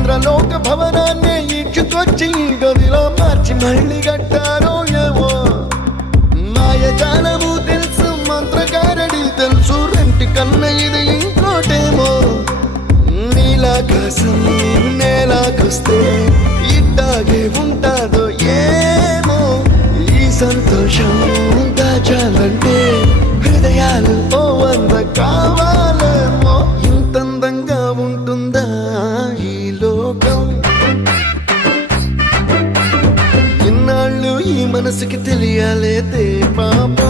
ఇంద్రలోక భవనాన్ని ఈడ్చుకొచ్చి గదిలో మార్చి మళ్ళీ కట్టారో ఏమో మాయజాలము తెలుసు మంత్రగారడి తెలుసు రెంటి కన్న ఇది ఇంకోటేమో నీలాకాశం నేలాకొస్తే ఇట్టాగే ఉంటాదో ఏమో ఈ సంతోషం దాచాలంటే హృదయాలు ఓ వంద కావాలేమో ఇంతందంగా ఉంటుందా ఈ లోకం ఇన్నాళ్ళు ఈ మనసుకి తెలియాలేదే పాపం